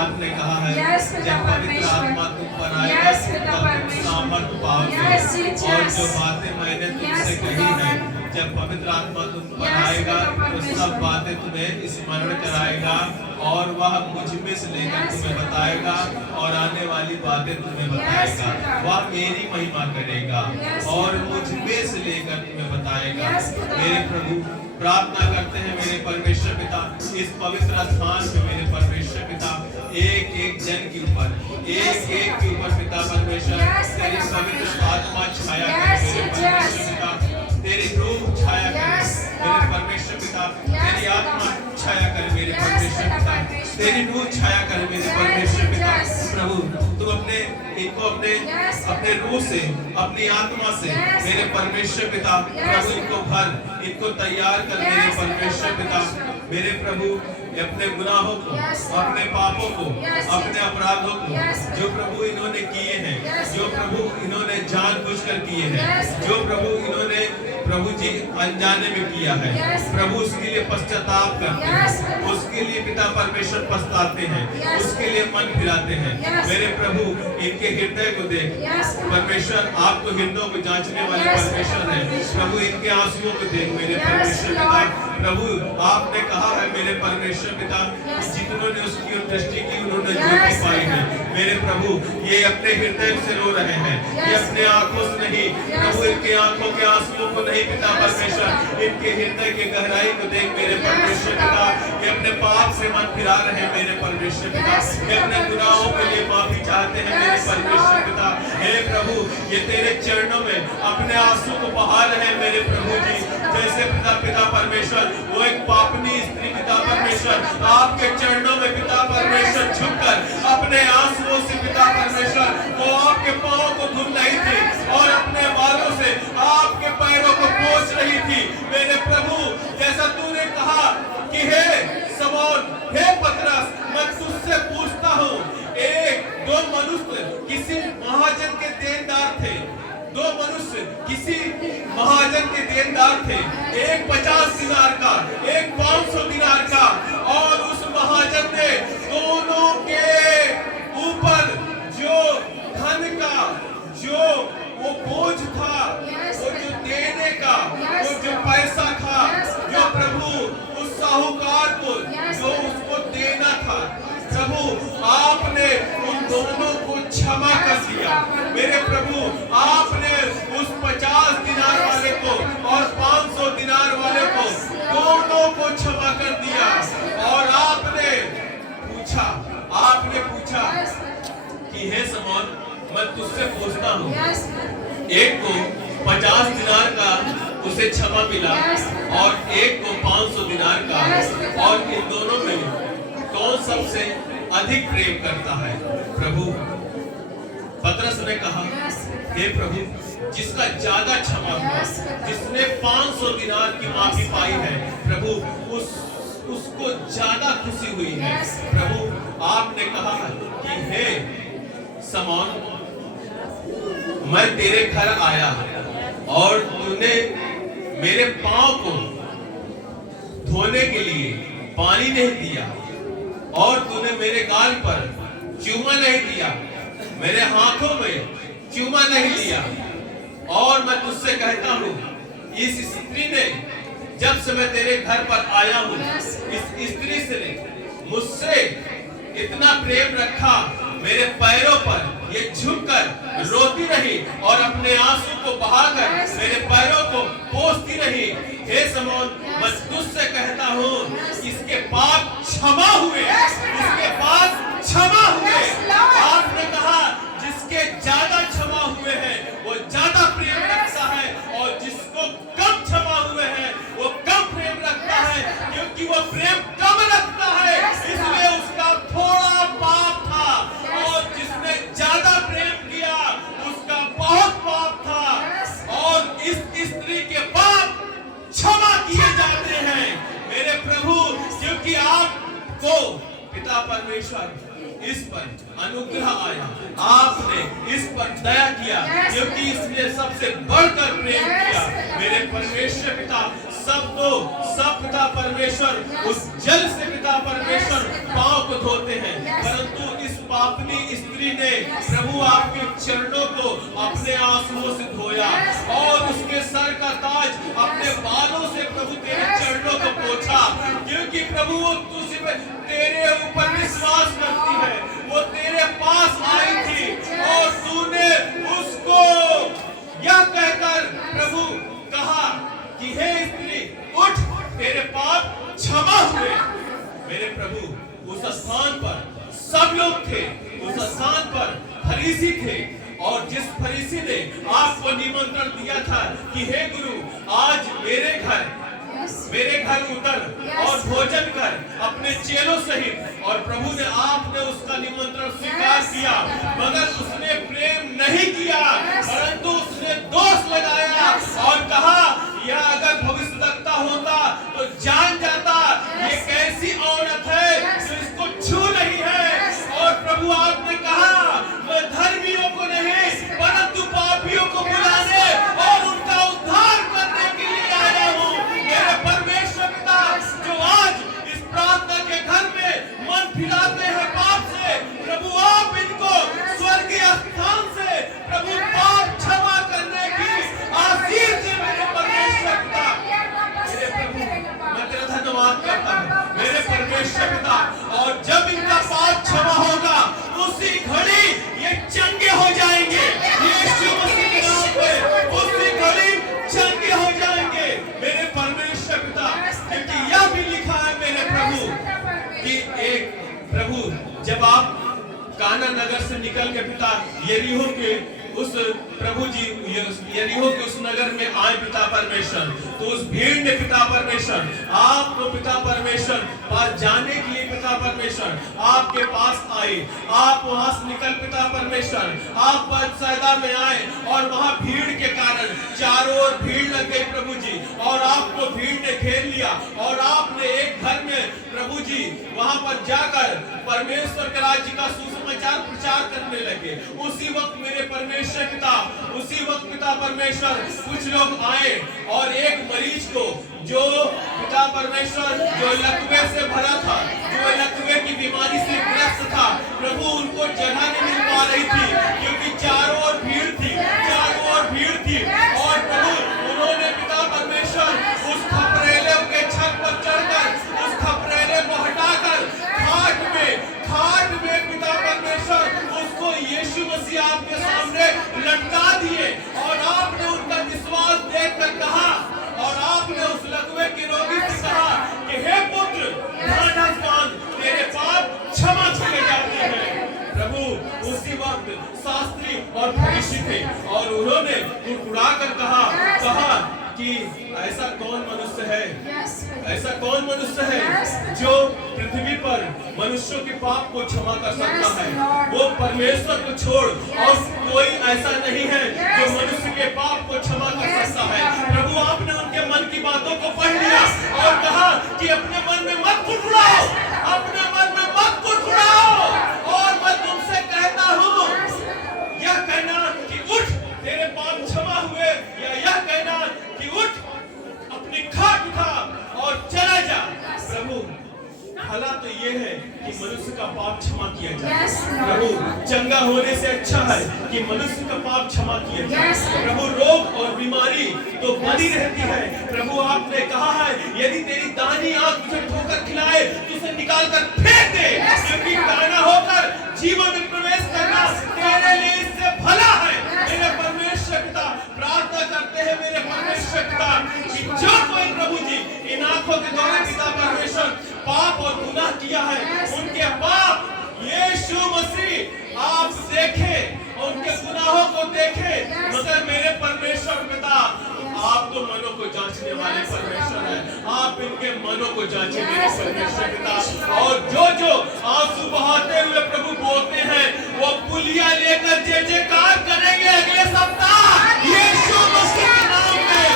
आपने कहा है जब पवित्र आत्मा तुम पर आएगा तब तुम सामर्थ पाओगे। और जो बातें मैंने तुमसे कही है, जब पवित्र आत्मा तुम पर आएगा तो सब बातें तुम्हें स्मरण कराएगा और वह मुझ में से लेकर तुम्हें बताएगा और आने वाली बातें तुम्हें बताएगा। वह मेरी महिमा करेगा और मुझ में से लेकर तुम्हें बताएगा। मेरे प्रभु प्रार्थना करते हैं मेरे परमेश्वर पिता, इस पवित्र स्थान पे मेरे परमेश्वर पिता एक एक जन के ऊपर, एक एक के ऊपर पिता परमेश्वर तेरी पवित्र आत्मा छाया करे मेरे परमेश्वर पिता, तेरी रूह छाया करे मेरे परमेश्वर पिता, तेरी आत्मा छाया करे मेरे परमेश्वर पिता, तेरी रूह छाया करे मेरे परमेश्वर पिता। प्रभु तुम अपने इनको अपने रूह से, अपनी आत्मा से मेरे परमेश्वर पिता प्रभु इनको भर, इनको तैयार कर मेरे परमेश्वर पिता। मेरे प्रभु अपने गुनाहों को, अपने पापों को, अपने अपराधों को जो प्रभु इन्होंने किए हैं, जो प्रभु इन्होंने जानबूझकर किए हैं, जो प्रभु इन्होंने प्रभु जी अनजाने में किया है, प्रभु उसके लिए पश्चाताप करते हैं, उसके लिए पिता परमेश्वर पछताते हैं, उसके लिए मन फिराते हैं। मेरे प्रभु इनके हृदय को देख परमेश्वर, आप तो हृदयों को जांचने वाले परमेश्वर हैं। प्रभु इनके आंसुओं को देख मेरे परमेश्वर पिता। प्रभु आपने कहा है मेरे परमेश्वर पिता, जितनों ने उसकी दृष्टि की उन्होंने ज्योति पाई है। मेरे प्रभु ये अपने हृदय से रो रहे हैं, ये अपने आंखों से नहीं, प्रभु इनके आंखों के आंसुओं को नहीं पिता परमेश्वर, इनके हृदय की गहराई को देख मेरे परमेश्वर पिता। ये अपने पाप से मन फिरा रहे हैं मेरे परमेश्वर पिता, ये अपने गुनाहों के लिए माफी चाहते हैं मेरे परमेश्वर पिता। हे प्रभु ये तेरे चरणों में अपने आंसू को बहा रहे हैं मेरे प्रभु जी। जैसे पिता परमेश्वर वो एक पापनी स्त्री पिता परमेश्वर आपके चरणों में पिता परमेश्वर झुककर अपने आंसुओं से पिता परमेश्वर वो आपके पांवों को धुल रही थी और अपने बालों से आपके पैरों को पोंछ रही थी मेरे प्रभु। जैसा तूने कहा कि हे समौन, हे पतरस, मैं तुझसे पूछता हूँ, दो मनुष्य किसी महाजन के देनदार थे, दो मनुष्य किसी महाजन के देनदार थे, एक 50 दिनार का, एक 500 दिनार का, और उस महाजन ने दोनों के ऊपर जो धन का जो वो बोझ था, वो जो देने का वो जो पैसा था, जो प्रभु उस साहूकार को जो उसको देना था, प्रभु आपने उन दोनों को क्षमा कर दिया मेरे प्रभु। आपने उस 50 दिनार वाले को और 500 दिनार वाले को दोनों को क्षमा कर दिया। और आपने पूछा कि हे समौन, मैं तुझसे पूछता हूँ, एक को 50 दिनार का उसे क्षमा मिला और एक को 500 दिनार का, और इन दोनों में कौन सबसे अधिक प्रेम करता है? प्रभु पतरस ने कहा, हे प्रभु, जिसका ज्यादा क्षमा हुआ, जिसने 500 दिनार की माफी पाई है प्रभु, उसको ज्यादा खुशी हुई है। प्रभु आपने कहा कि हे समौन, मैं तेरे घर आया मेरे पांव को धोने के लिए पानी नहीं दिया, और तूने मेरे गाल पर चूमा नहीं दिया, मेरे हाथों में चूमा नहीं लिया। और मैं तुझसे कहता हूँ, इस स्त्री ने, जब से मैं तेरे घर पर आया हूँ, इस स्त्री से मुझसे इतना प्रेम रखा, मेरे पैरों पर ये झुककर रोती रही और अपने आंसू को बहाकर मेरे पैरों को पोंछती रही। हे समौन, मैं तुझसे कहता हूँ, इसके पाप क्षमा हुए, इसके पाप क्षमा हुए। आपने कहा जिसके ज्यादा क्षमा हुए हैं वो ज्यादा प्रेम रखता है, और जिसको कम क्षमा हुए हैं वो कम प्रेम रखता है, क्योंकि वो प्रेम कम रखता है इसलिए उसका थोड़ा पाप था, और जिसने ज्यादा प्रेम किया उसका बहुत पाप था। और इस स्त्री के पाप क्षमा किए जाते हैं मेरे प्रभु, क्योंकि आपको पिता परमेश्वर इस पर अनुग्रह आया, आपने इस पर दया किया, क्योंकि इसने सबसे बढ़कर प्रेम किया। मेरे परमेश्वर पिता सब पिता परमेश्वर उस जल से पिता परमेश्वर पांव को धोते हैं, परंतु इस पापनी स्त्री ने प्रभु आपके चरणों को अपने आंसुओं से धोया, और उसके सर का ताज अपने बालों से प्रभु तेरे चरणों को पोंछा, क्योंकि प्रभु वो तुझे तेरे ऊपर विश्वास करती है, वो तेरे पास आई थी, और तूने उसको यह कहकर प्रभु कहा कि हे स्त्री उठ, तेरे पाप क्षमा हुए। मेरे प्रभु उस स्थान पर सब लोग थे, उस स्थान पर फरीसी थे, और जिस फरीसी ने आपको निमंत्रण दिया था कि हे गुरु आज मेरे घर उतर और भोजन कर अपने चेलों सहित, और प्रभु ने आपने उसका निमंत्रण स्वीकार किया, मगर उसने प्रेम नहीं किया, परंतु उसने दोष लगाया और कहा यह अगर भविष्यवक्ता होता तो जान जाता ये कैसी औरत है जो इसको छू नहीं है। और प्रभु आपने कहा मैं धर्मियों को नहीं परंतु पापियों को बुलाने और उनका उद्धार करने के लिए आया हूँ। मेरे परमेश्वर पिता जो आज इस प्रार्थना के घर में मन फिराते हैं पाप से, प्रभु आप इनको स्वर्गीय स्थान से प्रभु पाप क्षमा करने की आशीष दे। मेरे परमेश्वर पिता, मेरे प्रभु मैं तेरा धन्यवाद करता हूँ मेरे परमेश्वर पिता, और जब इनका पाप क्षमा होगा उसी घड़ी ये चंगे हो जाएंगे, यीशु मसीह के नाम पे उसी घड़ी चंगे हो जाएंगे मेरे परमेश्वर पिता। क्योंकि यह भी लिखा है मेरे प्रभु कि एक प्रभु जब आप काना नगर से निकल के पिता यरीहो के उस प्रभु जी यरीहो के उस नगर में आए पिता परमेश्वर, तो उस भीड़ ने पिता परमेश्वर आपको पिता परमेश्वर पास जाने के लिए पिता परमेश्वर आपके पास आए। आप वहां से निकल पिता परमेश्वर आप बैतसैदा में आए, और वहां भीड़ के कारण चारों ओर भीड़ लग गई प्रभु जी, और आपको भीड़ ने घेर लिया, और आपने एक घर में प्रभु जी वहां पर जाकर परमेश्वर के राज्य का सुसमाचार प्रचार करने लगे। उसी वक्त मेरे परमेश्वर पिता, उसी वक्त पिता परमेश्वर कुछ लोग आए, और एक मरीज को जो पिता परमेश्वर जो लकवे से भरा था, जो लकवे की बीमारी से ग्रस्त था, प्रभु उनको जगह नहीं मिल पा रही थी, क्योंकि चारों ओर भीड़ थी, चारों ओर भीड़ थी। और प्रभु उन्होंने पिता परमेश्वर उस खपरेले के छत पर चढ़कर उस खपरेले को हटाकर खाट में पिता परमेश्वर उसको यीशु मसीह आपके सामने लटका दिए, और आपने उनका विश्वास देखकर कहा, और आपने उस लकवे के रोगी से कहा कि हे पुत्र ढाढ़स बांध, तेरे पाप क्षमा किए जाते हैं। प्रभु उसी वक्त शास्त्री और फरीसी थे, और उन्होंने कुड़कुड़ाकर कहा कि ऐसा कौन मनुष्य है, ऐसा कौन मनुष्य है जो पृथ्वी पर मनुष्यों के पाप को क्षमा कर सकता है। वो परमेश्वर को छोड़ और कोई ऐसा नहीं है जो मनुष्य के पाप को क्षमा कर सकता है। प्रभु आपने उनके मन की बातों को पढ़ लिया और कहा कि अपने मन में मत कुड़कुड़ाओ, अपने मन में मत कुड़कुड़ाओ, और मैं तुमसे कहता हूँ यह कहना कि उठ तेरे पाप क्षमा हुए, या यह कहना कि उठ मनुष्य का पाप क्षमा किया जाए। प्रभु चंगा होने से अच्छा है कि मनुष्य का पाप क्षमा किया जाए। प्रभु रोग और बीमारी तो बनी रहती है। प्रभु आपने कहा है यदि तेरी दाहिनी आंख तुझे ठोकर खिलाए तो उसे निकाल कर फेंक दे, क्योंकि काना होकर जीवन में प्रवेश करना तेरे लिए इससे भला है। मेरे परमेश्वर पिता प्रार्थना करते हैं, मेरे परमेश्वर पिता कि जो कोई प्रभु जी इन आंखों के द्वारा पिता परमेश्वर पाप और गुनाह किया है, उनके पाप यीशु मसीह आप देखें, उनके गुनाहों को देखें। मगर मेरे परमेश्वर पिता आप तो मनों को जांचने वाले परमेश्वर हैं, आप इनके मनों को जांचें मेरे परमेश्वर पिता। और जो जो आंसू बहाते हुए प्रभु बोलते हैं वो पुलिया लेकर जय जयकार करेंगे अगले सप्ताह यीशु मसीह के नाम में,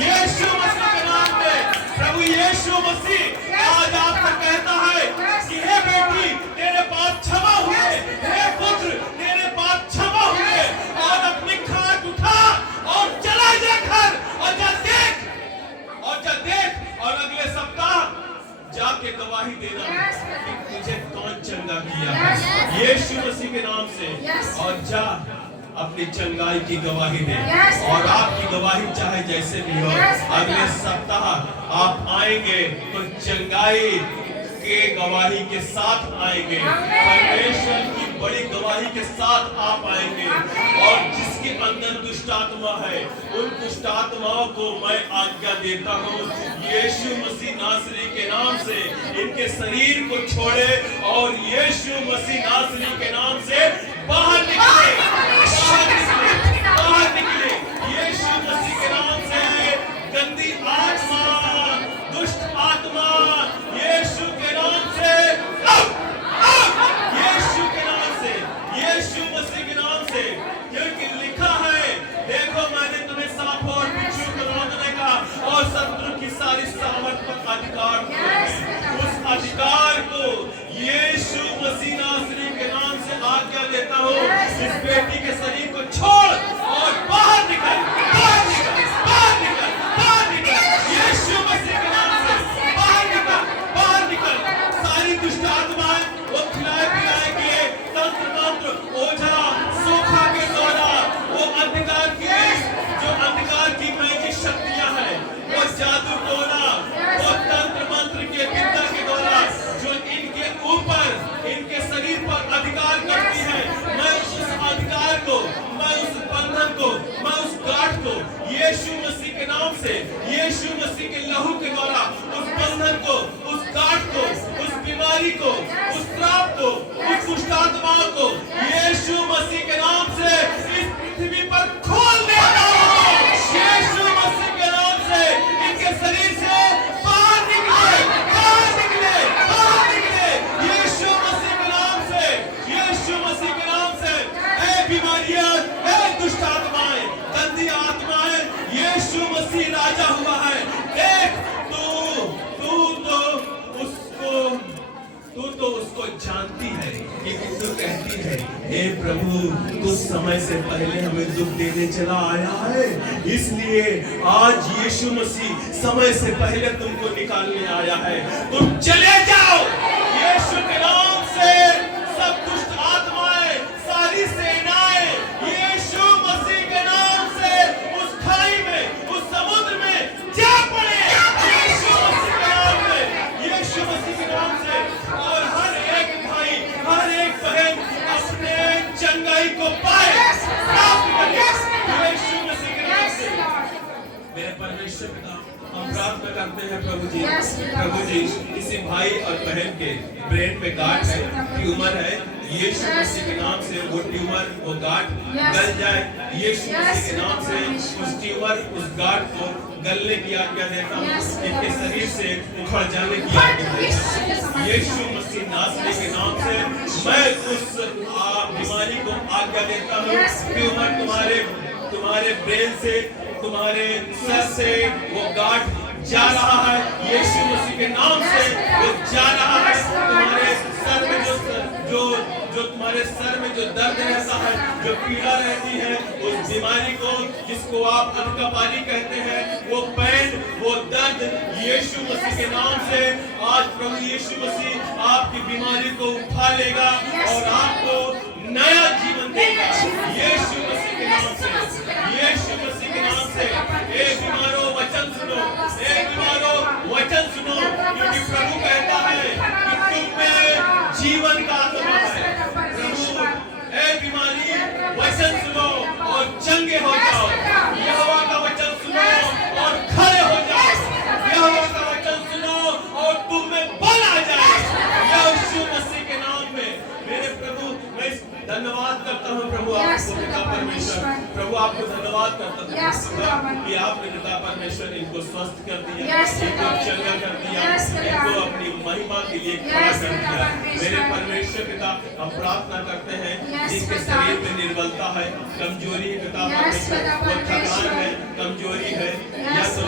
यीशु मसीह के नाम में। प्रभु यीशु मसीह आज आपसे कहता है कि हे बेटी तेरे पाप क्षमा हुए, हे पुत्र तेरे पाप क्षमा हुए, और अपनी खाट उठा और चला जा घर और जा देख और अगले सप्ताह जाके गवाही देना कि तुझे कौन चंगा किया है यीशु मसीह के नाम से। और जा अपनी चंगाई की गवाही दे, और आपकी गवाही चाहे जैसे भी हो। अगले सप्ताह आप आएंगे तो चंगाई के गवाही के साथ आएंगे, परमेश्वर की बड़ी गवाही के साथ आप आएंगे। और जिसके अंदर दुष्ट आत्मा है उन दुष्ट आत्माओं को मैं आज्ञा देता हूँ यीशु मसीह नासरी के नाम से इनके शरीर को छोड़े, और यीशु मसीह नासरी के नाम से बाहर निकले, बाहर निकले यीशु मसीह के नाम से। गंदी आत्मा, दुष्ट आत्मा यीशु के नाम से, यीशु के नाम से, यीशु मसीह के नाम से। क्योंकि लिखा है देखो मैंने तुम्हें सांपों और बिच्छू को रोकने का और शत्रु की सारी सामर्थ पर अधिकार दिया है। उस अधिकार को यीशु मसीह नासरी के नाम से आज्ञा देता हूँ, इस बेटी के शरीर को छोड़ और बाहर निकल, बाहर निकल, बाहर निकल, बाहर निकल यीशु मसीह के नाम से, बाहर निकल, बाहर निकल। सारी दुष्ट आत्माएं वो खिलाए पिलाए के तंत्र मंत्र ओझा सोखा के द्वारा वो अंधकार की मैजिक शक्तियां हैं, वो जादू टोना, वो तंत्र मंत्र के विद्या के द्वारा जो इनके ऊपर इनके शरीर पर अधिकार करती है, मैं उस अधिकार को, मैं उस बंधन को, मैं उस गांठ को यीशु मसीह के नाम से, यीशु मसीह के लहू के द्वारा उस बंधन को, उस गांठ को, उस बीमारी को, उस श्राप को, उस दुष्ट आत्माओं को यीशु मसीह के नाम से इस पृथ्वी पर खोल देता हूं। यीशु मसीह के नाम से इनके शरीर से बाहर निकले, बाहर निकले, बाहर निकले यीशु मसीह के नाम से, यीशु मसीह के नाम से। ऐ बीमारियां, ऐ दुष्ट आत्माएं, गंदी आत्माएं, यीशु मसीह राजा हुआ है। देख तू तो उसको जानती है, लेकिन तू कहती है हे प्रभु कुछ समय से पहले हमें दुख देने चला आया है, इसलिए आज यीशु मसीह समय से पहले तुमको निकालने आया है। तुम चले जाओ यीशु के नाम से। सब दुष्ट आत्माएं, सारी सेनाएं यीशु मसीह के नाम से उस खाई में, उस समुद्र में जा पड़े यीशु मसीह के नाम में, यीशु मसीह के नाम से। और हर एक भाई, हर एक बहन अपने चंगाई को पाए, प्राप्त करे यीशु मसीह के नाम से। मेरे परमेश्वर पिता हम प्रार्थना करते हैं प्रभु जी किसी भाई और बहन के ब्रेन पे गांठ है, ट्यूमर है, यीशु मसीह के नाम से वो ट्यूमर, वो गांठ गल जाए यीशु मसीह के नाम से। उस ट्यूमर, उस गांठ को गलने की आज्ञा देता हूँ, इनके शरीर से उखड़ जाने की आज्ञा देता हूँ यीशु मसीह नासरी के नाम से। मैं उस बीमारी को आज्ञा देता हूँ, ट्यूमर तुम्हारे ब्रेन से, तुम्हारे सर से वो गांठ जा रहा है यीशु मसीह के नाम से, वो जा रहा है। तुम्हारे सर में जो तुम्हारे सर में जो दर्द रहता है, जो पीड़ा रहती है, उस बीमारी को जिसको आप अनकबाली कहते हैं, वो पेन वो दर्द यीशु मसीह के नाम से आज प्रभु यीशु मसीह आपकी बीमारी को उठा लेगा और आपको नया जीवन देगा यीशु मसीह के नाम से, यीशु मसीह के नाम से। ए बीमारों वचन सुनो, ए बीमारों वचन सुनो, क्योंकि प्रभु कहता है कि तुम में जीवन का आत्मा है। प्रभु ए बीमारी वचन सुनो और चंगे हो जाओ, यहोवा का वचन सुनो और खड़े हो जाओ, यहोवा का वचन सुनो और तुम में बल आ जाए यीशु मसीह के नाम में। मेरे प्रभु मैं धन्यवाद करता हूँ प्रभु आपको पिता परमेश्वर, प्रभु आपको धन्यवाद करता हूँ कि आपने पिता परमेश्वर इनको स्वस्थ कर दिया, इनको चंगा कर दिया, इनको अपनी महिमा के लिए खड़ा कर दिया। मेरे परमेश्वर पिता हम प्रार्थना करते हैं जिसके शरीर में निर्बलता है, कमजोरी है पिता परमेश्वर, थकान है, कमजोरी है, या तो